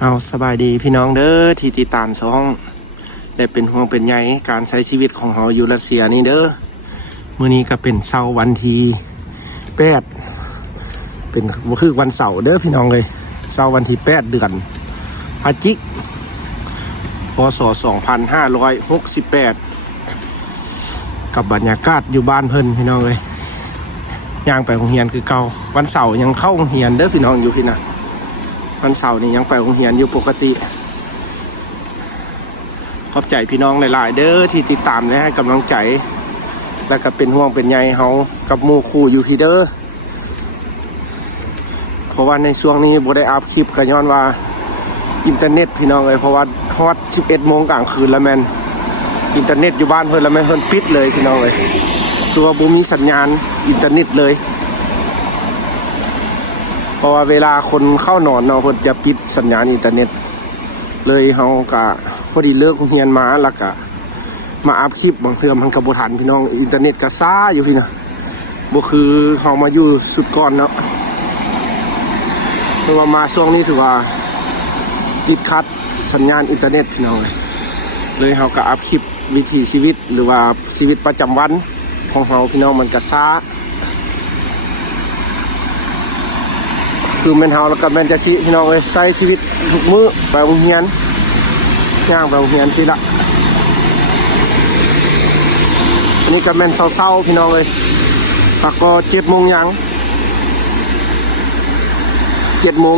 เอาสบายดีพี่น้องเด้อที่ติดตามช่องได้เป็นห่วงเป็นใยการใช้ชีวิตของเราอยู่รัสเซียนี่เด้อมื้อนี้ก็เป็นเสาร์วันที่8เป็นคือวันเสาร์เด้อพี่น้องเลยเสาร์วันที่8เดือนพฤศจิกพศ2568กับบรรยากาศอยู่บ้านเพิ่นพี่น้องเลยย่างไปโรงเรียนคือเก่าวันเสาร์ยังเข้าโรงเรียนเด้อพี่น้องอยู่พี่น่ะวันเสาร์นี่ยังไปโรงเรียนอยู่ปกติขอบใจพี่น้องหลายๆเด้อที่ติดตามและให้กำลังใจและก็เป็นห่วงเป็นใยเฮากับหมู่คู่อยู่ที่เด้อเพราะว่าในช่วงนี้บ่ได้อัพคลิปก็ย้อนว่าอินเทอร์เน็ตพี่น้องเลยเพราะว่าฮอด 11 โมงกลางคืนแล้วแม่นอินเทอร์เน็ตอยู่บ้านเพิ่นแล้วแม่นเพิ่นปิดเลยพี่น้องเลยตัวบ่มีสัญญาณอินเทอร์เน็ตเลยเพราะว่าเวลาคนเข้านอนเนาะเพิ่นจะปิดสัญญาณอินเทอร์เน็ตเลยเฮาก็พอดีเลิกเรียนมาแล้วก็มาอัพคลิปบางเทื่อมันก็บ่ทันพี่น้องอินเทอร์เน็ตก็ช้าอยู่พี่น่ะบ่คือเฮามาอยู่สุดก่อนเนาะเพราะว่ามาช่วงนี้ถือว่าติดขัดสัญญาณอินเทอร์เน็ตพี่น้องเลยเฮาก็อัพคลิปวิถีชีวิตหรือว่าชีวิตประจำวันของเฮาพี่น้องมันก็ช้าคือแม่นเฮาแล้วก็แม่นจะสิพี่น้องเอ้ยใช้ชีวิตทุกมื้อไปโรงเรียนย่างไปโรงเรียนสิละอันนี้ก็แม่นเศร้าๆพี่น้องเอ้ยปากก็7 โมงยัง7 โมง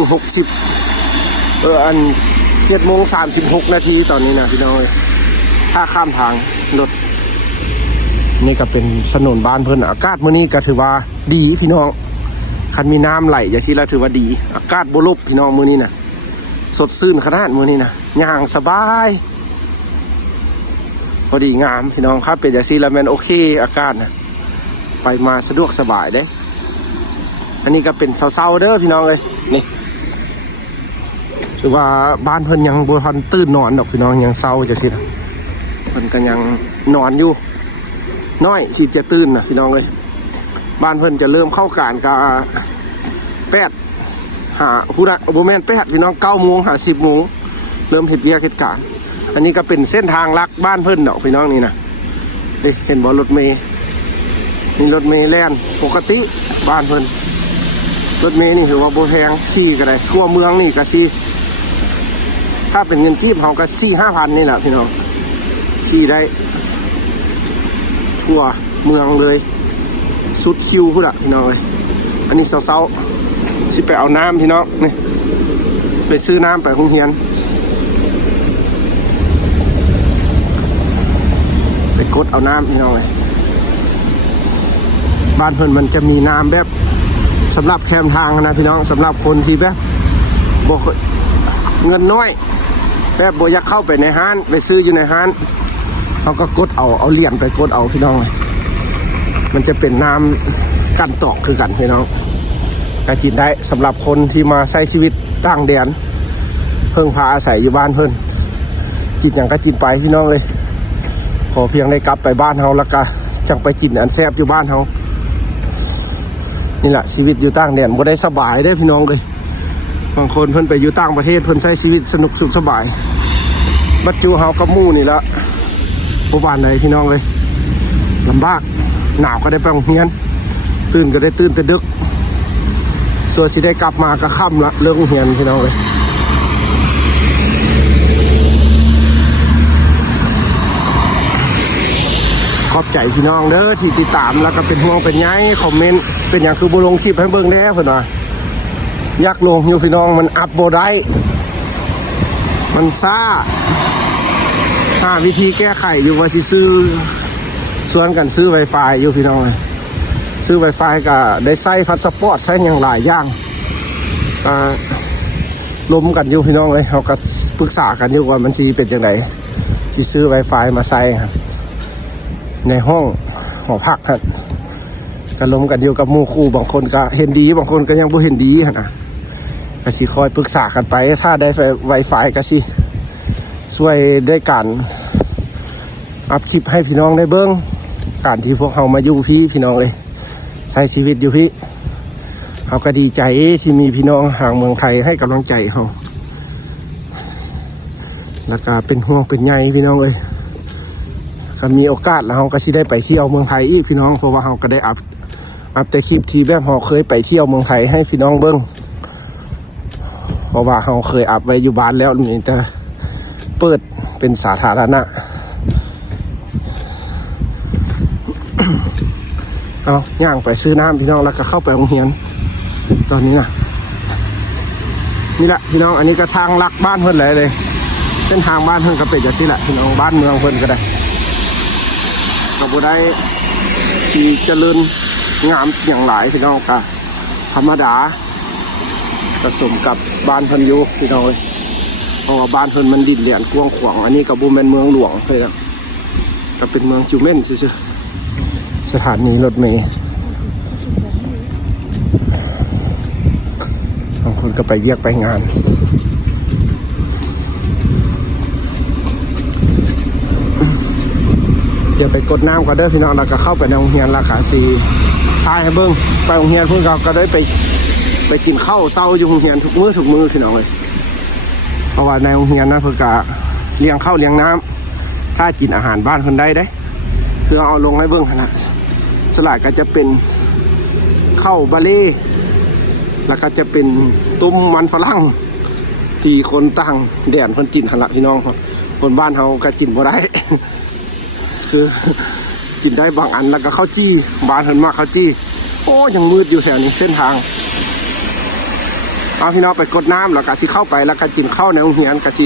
60อัน7 โมง 36 นาทีตอนนี้นะพี่น้องเอ้ยถ้าข้ามทางรถนี่ก็เป็นถนนบ้านเพิ่นอากาศมื้อนี้ก็ถือว่าดีพี่น้องคันมีน้ำไหลอย่างนี้แล้วถือว่าดีอากาศบ่ลบพี่น้องมื้อนี้นะสดชื่นขนาดมื้อนี้นะย่างสบายพอดีงามพี่น้องครับเป็นอย่างนี้แล้วแม่นโอเคอากาศนะไปมาสะดวกสบายเด้อันนี้ก็เป็นเศร้าๆเด้อพี่น้องเอ้ยนี่ถือว่าบ้านเพิ่นยังบ่ทันตื่นนอนดอกพี่น้องยังเศร้าจังซี่นะเพิ่นก็ยังนอนอยู่น้อยสิจะตื่นนะพี่น้องเอ้ยบ้านเพิ่นจะเริ่มเข้าการกับ8 หาผู้ใดบ่แม่น8พี่น้อง9 โมงหา10 โมงเริ่มเฮ็ดเวียกเฮ็ดการอันนี้ก็เป็นเส้นทางลักบ้านเพิ่นเนาะพี่น้องนี่นะเห็นบ่รถเมล์นี่รถเมล์แล่นปกติบ้านเพิ่นรถเมล์นี่ถือว่าบ่แพงขี่ก็ได้ทั่วเมืองนี่ก็สิถ้าเป็นเงินกีบเฮาก็ 4-5,000 นี่แหละพี่น้องขี่ได้ทั่วเมืองเลยสุดคิวพุ่นละพี่น้องเลยอันนี้เศร้าๆสิไปเอาน้ำพี่น้องนี่ไปซื้อน้ำไปโรงเรียนไปกดเอาน้ำพี่น้องเลยบ้านเพิ่นมันจะมีน้ำแบบสำหรับแคมทางนะพี่น้องสำหรับคนที่แบบบ่เงินน้อยแบบบ่อยากเข้าไปในห้างไปซื้ออยู่ในห้างเขาก็กดเอาเหรียญไปกดเอาพี่น้องเลยมันจะเป็นน้ำกันตอกคือกันพี่น้องแต่กินได้สำหรับคนที่มาใช้ชีวิตต่างแดนเพิ่งพาอาศัยอยู่บ้านเพิ่นกินอย่างก็กินไปพี่น้องเลยขอเพียงได้กลับไปบ้านเฮาแล้วก็จังไปกินอันแซ่บอยู่บ้านเฮานี่แหละชีวิตอยู่ต่างแดนบ่ได้สบายได้พี่น้องเลยบางคนเพิ่นไปอยู่ต่างประเทศเพิ่นใช้ชีวิตสนุกสุขสบายบัดจูเฮากับหมู่นี่ละบ่บ้านไหนพี่น้องเลยลำบากหนาวก็ได้ไปโรงเรียนตื่นก็ได้ตื่นแต่ดึกส่วนสิได้กลับมาก็ค่ำละเลิกโรงเรียนพี่น้องเลยขอบใจพี่น้องเด้อที่ติดตามแล้วก็เป็นห่วงเป็นใยคอมเมนต์เป็นอย่างคือบ่ลงคลิปให้เบิ่งแน่เพิ่นว่าอยากลงอยู่พี่น้องมันอัพบ่ได้มันซ่าหาวิธีแก้ไขอยู่ว่าสิซื้อส่วนกันซื้อ Wi-Fi อยู่พี่น้องซื้อ Wi-Fi ก็ได้ใช้พาสปอร์ตใช้อย่างหลายอย่างล้มกันอยู่พี่น้องเลยเราก็ปรึกษากันอยู่ว่ามันสิเป็นจังไดสิซื้อ Wi-Fi มาใช้ในห้องหอพักครับก็ล้มกันอยู่กับหมู่คู่บางคนก็เห็นดีบางคนก็ยังบ่เห็นดีนะก็สิคอยปรึกษากันไปถ้าได้ Wi-Fi ก็สิช่วยด้วยกันอัพคลิปให้พี่น้องได้เบิ่งการที่พวกเขามาอยู่พี่น้องเลยใช้ชีวิตอยู่พี่เขาก็ดีใจที่มีพี่น้องห่างเมืองไทยให้กำลังใจเขา แล้วก็เป็นห่วงเป็นใยพี่น้องเอ้ยคันมีโอกาสแล้วเราก็สิได้ไปเที่ยวเมืองไทยอีกพี่น้องเพราะว่าเราก็ได้อัพแต่คลิปที่แบบเราเคยไปเที่ยวเมืองไทยให้พี่น้องเบิ่งเพราะว่าเราเคยอัพไว้อยู่บ้านแล้วนี่แต่เปิดเป็นสาธารณะเอาย่างไปซื้อน้ำพี่น้องแล้วก็เข้าไปโรงเรียนตอนนี้นะนี่แหละพี่น้องอันนี้ก็ทางลักบ้านเพิ่นเลยเส้นทางบ้านเพิ่นก็เป็นจังซี่แหละพี่น้องบ้านเมืองเพิ่นก็ได้ก็บ่ได้ที่เจริญงามอย่างหลายพี่น้องก็ธรรมดาผสมกับบ้านเพิ่นอยู่พี่น้องเพราะว่าบ้านเพิ่นมันดินเหลียนกว้างขวางอันนี้ก็บ่แม่นเมืองหลวงเลยนะก็เป็นเมืองจิวเม่นซื่อๆสถานีรถเมล์บางคนก็ไปเวียกไปงานเดี๋ยวไปกดน้ำก่อนเด้อพี่น้องแล้วก็เข้าไปในโรงเรียนราคาสีทายให้เบิ้งไปโรงเรียนพวกเราก็ได้ไปกินข้าวเช้าอยู่โรงเรียนทุกมื้อพี่น้องเลยเพราะว่าในโรงเรียนนั้นเพิ่นก็เลี้ยงข้าวเลี้ยงน้ำถ้ากินอาหารบ้านคนได้คือเอาลงให้เบิ้งขนาดสลายก็จะเป็นข้าวบะเล่แล้วก็จะเป็นต้มมันฝรั่งที่คนต่างแดนคนกินหั่นล่ะพี่น้องคนบ้านเฮาก็กินบ่ได้คือกินได้บางอันแล้วก็ข้าวจี้บ้านเพิ่นมากข้าวจี้โอ้ยังมืดอยู่แถวนี้เส้นทางเอาพี่น้องไปกดน้ำแล้วก็สิเข้าไปแล้วก็กินข้าวในโรงเรียนก็สิ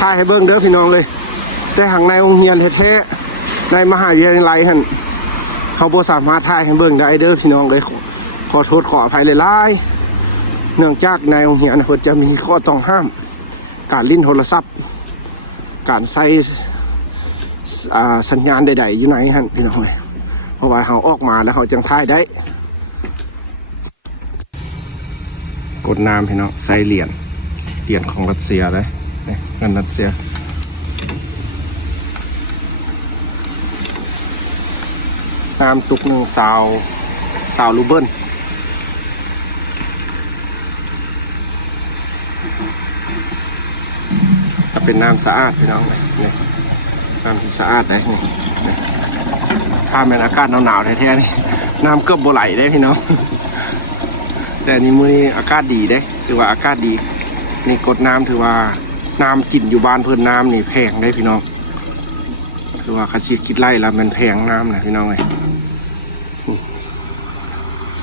ถ่ายให้เบิ่งเด้อพี่น้องเลยแต่ทางในโรงเรียนแท้ๆในมหาวิทยาลัยหั่นเฮาบ่สามารถถ่ายให้เบิ่งได้เด้อพี่น้องเลยขอโทษขออภัยหลายๆเนื่องจากในโรงเรียนเพิ่นจะมีข้อต้องห้ามการลิ้นโทรศัพท์การใช้สัญญาณใดๆอยู่ไหนฮะพี่น้องเพราะว่าเขาออกมาแล้วเขาจังท้ายได้กดน้ำพี่น้องใส่เหรียญของรัสเซียเลยเงินรัสเซียน้ำตุกหนึ่งซาวรูเบิลถ้าเป็นน้ำสะอาดพี่น้องนี่น้ำที่สะอาดได้ถ้าเป็นอากาศหนาวๆแท้ๆนี่น้ำเกือบบ่ไหลได้พี่น้องแต่นี่มื้อนี้อากาศดีได้ถือว่าอากาศดีนี่กดน้ำถือว่าน้ำกินอยู่บ้านเพิ่นน้ำนี่แพงได้พี่น้องถือว่าคันคิดไล่แล้วมันแพงน้ำนะพี่น้องเลย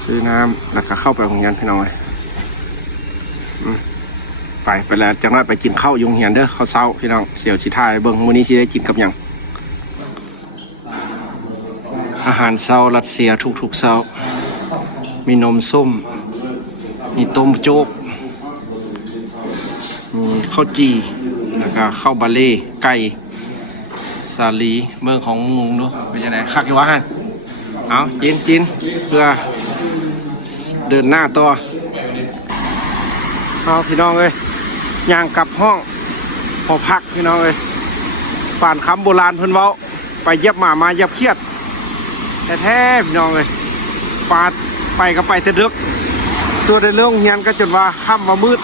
ซื้อน้ำแล้วก็เข้าไปโรงเรียนพี่น้องเลยไปแล้วจังหวะไปกินข้าวยุงเหียนเด้อข้าวเช้าพี่น้องเสี่ยวชิทายเบิ่งมื้อนี้สิได้กินกับหยังอาหารเช้ารัสเซียทุกๆเช้ามีนมส้มมีต้มโจ๊กมีข้าวจีแล้วก็ข้าวบะเล่ไก่สาลีเมืองของมุงดูเป็นยังไงคักอยู่วะฮะเอาจินเพื่อเดินหน้าต่อเอาพี่น้องเลยย่างกลับห้องพอพักพี่น้องเลยป่านคำโบราณเพิ่นเว้าไปเย็บหมาเย็บเครียดแท้ๆพี่น้องเลยปาดไปก็ไปแต่ดึกส่วนในเรื่องเฮียนก็จนว่าค่ำว่ามืด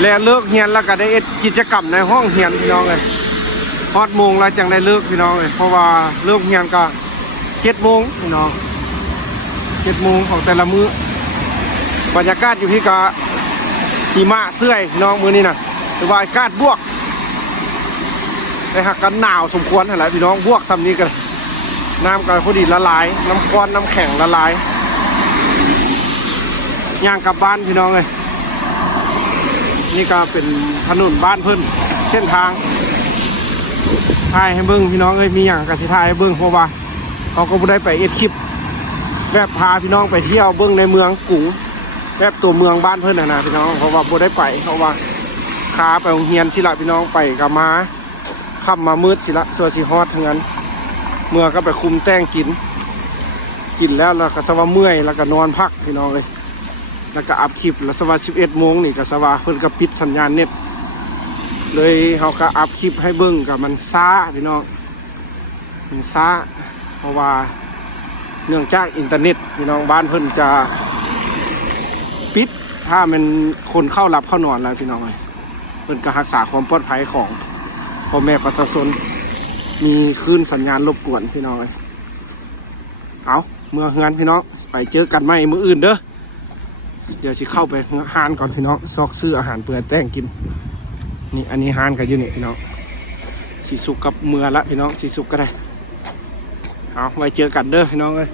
แล้วเลิกเฮียนแล้วก็ได้กิจกรรมในห้องเฮียนพี่น้องเลยฮอดโมงแล้วจังได้เลิกพี่น้องเลยเพราะว่าเลิกเฮียนก็7 โมงพี่น้อง7 โมงของแต่ละมื้อบรรยากาศอยู่ที่กะหิมะเสื่อยน้องมือนี่นะหรือว่าอากาศบวกในหักกันหนาวสมควรอะไรพี่น้องบวกซ้ำนี้กันน้ำกันพอดีละลายน้ำก้อนน้ำแข็งละลายย่างกลับบ้านพี่น้องเลยนี่ก็เป็นถนนบ้านเพิ่นเส้นทางถ่ายให้เบิ้งพี่น้องเลยมีอย่างกับสิถ่ายให้เบิ้งเพราะว่าเขาก็ไม่ได้ไปเอ็ดคลิปแบบพาพี่น้องไปเที่ยวเบิ้งในเมืองกรุงแบบตัวเมืองบ้านเพิ่นนะพี่น้องเพราะว่าบ่ได้ไปเพราะว่าขาไปโรงเรียนสิละพี่น้องไปกับมาค่ำมามืดสิละส่วนสิฮอดทั้งนั้นเมื่อก็ไปคุมแต้งกินแล้วก็สว่าเมื่อยแล้วก็นอนพักพี่น้องเลยแล้วก็อัพคลิปแล้วสว่า11 โมงนี่ก็สว่าเพิ่นก็ปิดสัญญาณเน็ตเลยเขาก็อัพคลิปให้เบิ่งกับมันช้าพี่น้องมันช้าเพราะว่าเนื่องจากอินเทอร์เน็ตพี่น้องบ้านเพิ่นจะปิดถ้ามันคนเข้ารับเข้านอนแล้วพี่น้องเลยเพิ่น พิ่นก็รักษาความปลอดภัยของพ่อแม่ประชาชนมีคลื่นสัญญาณรบกวนพี่น้องเอาเมื่อเฮือนพี่น้องไปเจอกันใหม่มื้ออื่นเด้อเดี๋ยวสิเข้าไปหานก่อนพี่น้องซอกซื้ออาหารเปื่อยแต้งกินนี่อันนี้หานกันอยู่นี่พี่น้องสิสุกกับเมื่อละพี่น้องสิสุกก็ได้เอาไว้เจอกันเด้อพี่น้องเอ้ย